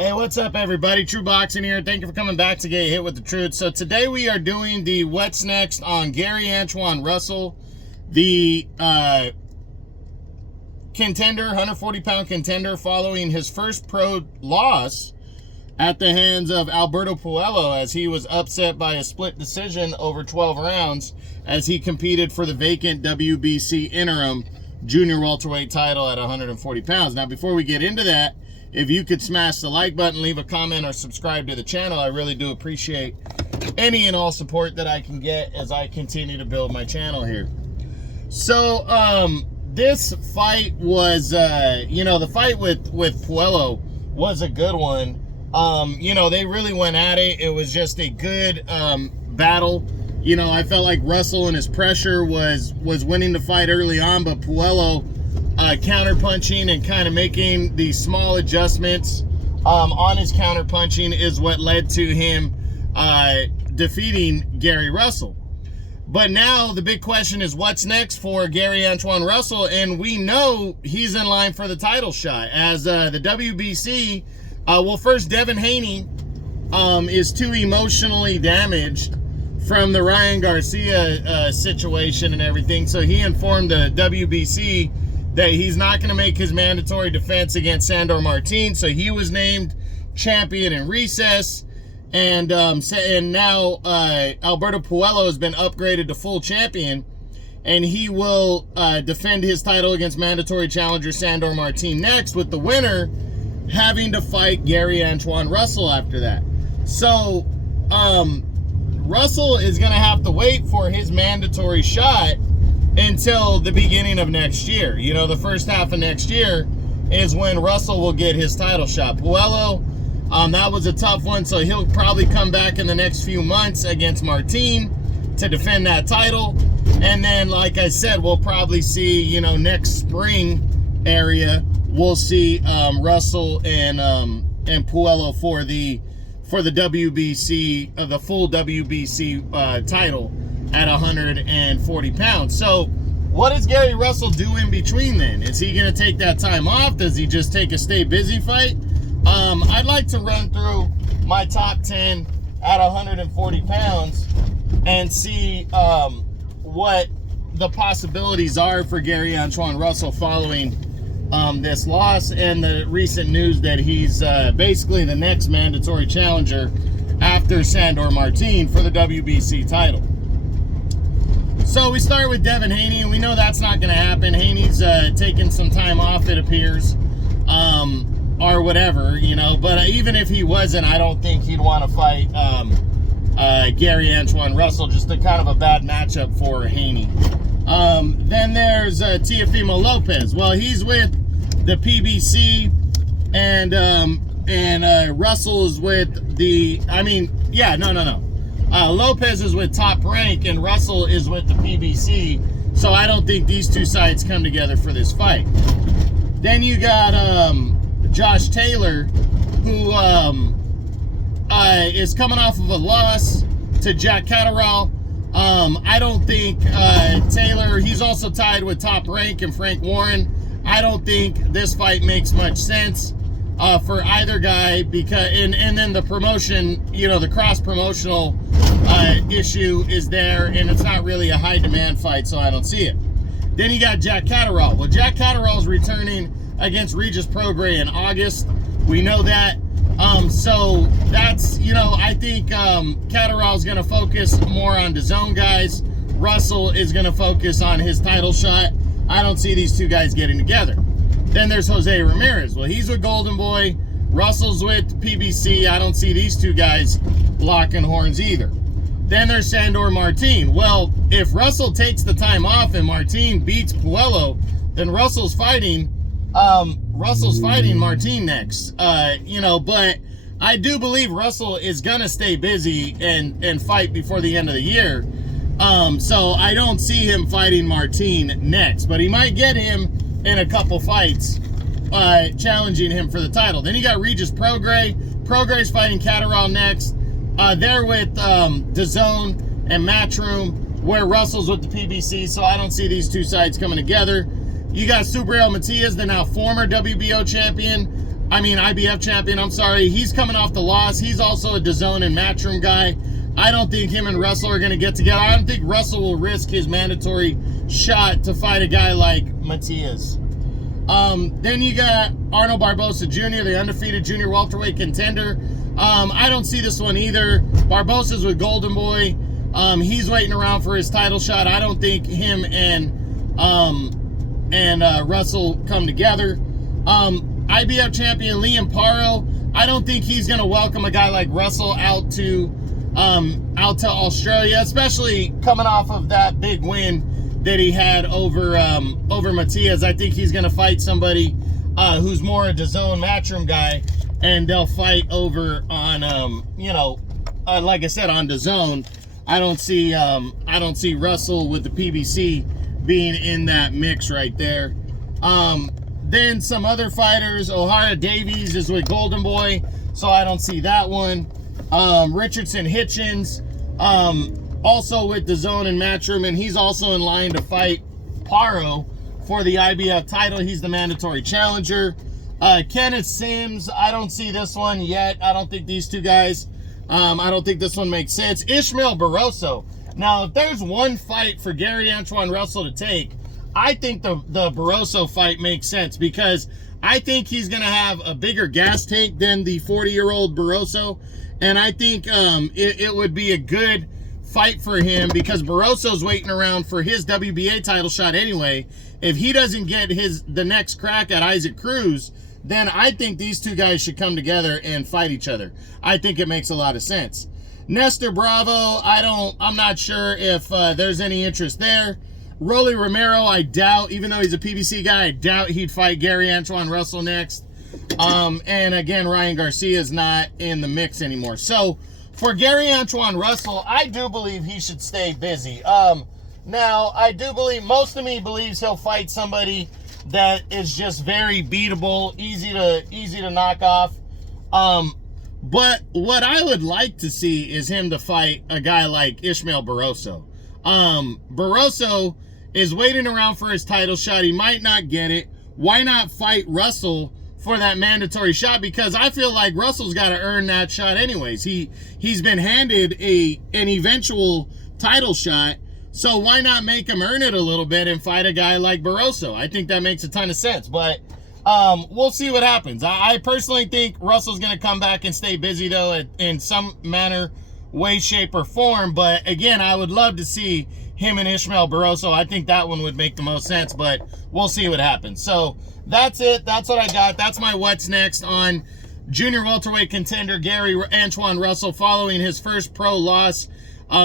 Hey, what's up, everybody? True Boxing here. Thank you for coming back to Get Hit with the Truth. So today we are doing the What's Next on Gary Antuanne Russell, the contender, 140-pound contender, following his first pro loss at the hands of Alberto Puello, as he was upset by a split decision over 12 rounds as he competed for the vacant WBC Interim junior welterweight title at 140 pounds. Now, before we get into that, if you could smash the like button, leave a comment, or subscribe to the channel, I really do appreciate any and all support that I can get as I continue to build my channel here. So, this fight was, the fight with Puello was a good one. They really went at it. It was just a good battle. I felt like Russell and his pressure was winning the fight early on, but Puello counter-punching and kind of making the small adjustments on his counter-punching is what led to him defeating Gary Russell. But now the big question is, what's next for Gary Antuanne Russell? And we know he's in line for the title shot, as the WBC, first, Devin Haney is too emotionally damaged from the Ryan Garcia situation and everything, so he informed the WBC that he's not going to make his mandatory defense against Sandor Martin, so he was named champion in recess. And now Alberto Puello has been upgraded to full champion, and he will defend his title against mandatory challenger Sandor Martin next, with the winner having to fight Gary Antuanne Russell after that. So Russell is going to have to wait for his mandatory shot until the beginning of next year. The first half of next year is when Russell will get his title shot. Puello, that was a tough one, so he'll probably come back in the next few months against Martin to defend that title. And then, like I said, we'll probably see, next spring area, we'll see Russell and Puello for the WBC, the full WBC title at 140 pounds. So what does Gary Russell do in between then? Is he going to take that time off? Does he just take a stay busy fight? I'd like to run through my top 10 at 140 pounds and see what the possibilities are for Gary Antuanne Russell following this loss and the recent news that he's basically the next mandatory challenger after Sandor Martin for the WBC title. So we start with Devin Haney, and we know that's not going to happen. Haney's taking some time off, it appears, or whatever, But even if he wasn't, I don't think he'd want to fight Gary Antuanne Russell. Just a kind of a bad matchup for Haney. Then there's Teofimo Lopez. Well, he's with the PBC, and Russell is with the, Lopez is with Top Rank, and Russell is with the PBC, so I don't think these two sides come together for this fight. Then you got Josh Taylor, who is coming off of a loss to Jack Catterall. I don't think Taylor, he's also tied with Top Rank and Frank Warren. I don't think this fight makes much sense for either guy, because and then the promotion, the cross-promotional issue is there, and it's not really a high-demand fight, so I don't see it. Then you got Jack Catterall. Well, Jack Catterall's returning against Regis Prograis in August. We know that. So that's, I think Catterall's going to focus more on the zone guys. Russell is going to focus on his title shot. I don't see these two guys getting together. Then there's Jose Ramirez. Well, he's with Golden Boy. Russell's with PBC. I don't see these two guys locking horns either. Then there's Sandor Martin. Well, if Russell takes the time off and Martin beats Puello, then Russell's fighting Martin next. But I do believe Russell is gonna stay busy and fight before the end of the year. So I don't see him fighting Martin next, but he might get him in a couple fights, challenging him for the title. Then you got Regis Prograis. Prograis fighting Catterall next. They're with DAZN and Matchroom, where Russell's with the PBC, so I don't see these two sides coming together. You got Subriel Matias, the now former WBO champion, IBF champion, I'm sorry. He's coming off the loss. He's also a DAZN and Matchroom guy. I don't think him and Russell are going to get together. I don't think Russell will risk his mandatory shot to fight a guy like Matias. Then you got Arnold Barbosa Jr., the undefeated junior welterweight contender. I don't see this one either. Barbosa's with Golden Boy. He's waiting around for his title shot. I don't think him and Russell come together. IBF champion Liam Paro, I don't think he's going to welcome a guy like Russell out to Australia, especially coming off of that big win that he had over Matias. I think he's going to fight somebody who's more a DAZN Matchroom guy, and they'll fight over on like I said, on DAZN. I don't see Russell with the PBC being in that mix right there. Then some other fighters. O'Hara Davies is with Golden Boy, so I don't see that one. Richardson Hitchens, also with DAZN and Matchroom, and he's also in line to fight Paro for the IBF title. He's the mandatory challenger. Kenneth Sims, I don't see this one yet. I don't think these two guys, I don't think this one makes sense. Ishmael Barroso. Now, if there's one fight for Gary Antuanne Russell to take, I think the Barroso fight makes sense, because I think he's going to have a bigger gas tank than the 40-year-old Barroso. And I think it would be a good fight for him, because Barroso's waiting around for his WBA title shot anyway. If he doesn't get the next crack at Isaac Cruz, then I think these two guys should come together and fight each other. I think it makes a lot of sense. Nestor Bravo, I'm not sure if there's any interest there. Rolly Romero, I doubt, even though he's a PBC guy, I doubt he'd fight Gary Antuanne Russell next. And again, Ryan Garcia is not in the mix anymore. So for Gary Antuanne Russell, I do believe he should stay busy. Now, I do believe, most of me believes he'll fight somebody that is just very beatable, easy to knock off. But what I would like to see is him to fight a guy like Ishmael Barroso. Barroso is waiting around for his title shot. He might not get it. Why not fight Russell for that mandatory shot? Because I feel like Russell's got to earn that shot anyways. He's been handed an eventual title shot, so why not make him earn it a little bit and fight a guy like Barroso? I think that makes a ton of sense, but we'll see what happens. I personally think Russell's going to come back and stay busy, though, in some manner, way, shape, or form. But again, I would love to see him and Ishmael Barroso. I think that one would make the most sense, but we'll see what happens. So that's it. That's what I got. That's my what's next on junior welterweight contender Gary Antuanne Russell following his first pro loss,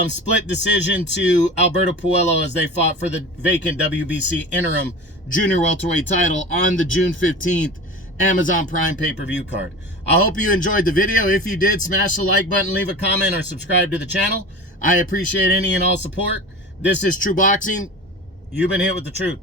split decision to Alberto Puello as they fought for the vacant WBC interim junior welterweight title on the June 15th Amazon Prime pay-per-view card. I hope you enjoyed the video. If you did, smash the like button, leave a comment, or subscribe to the channel. I appreciate any and all support. This is True Boxing. You've been hit with the truth.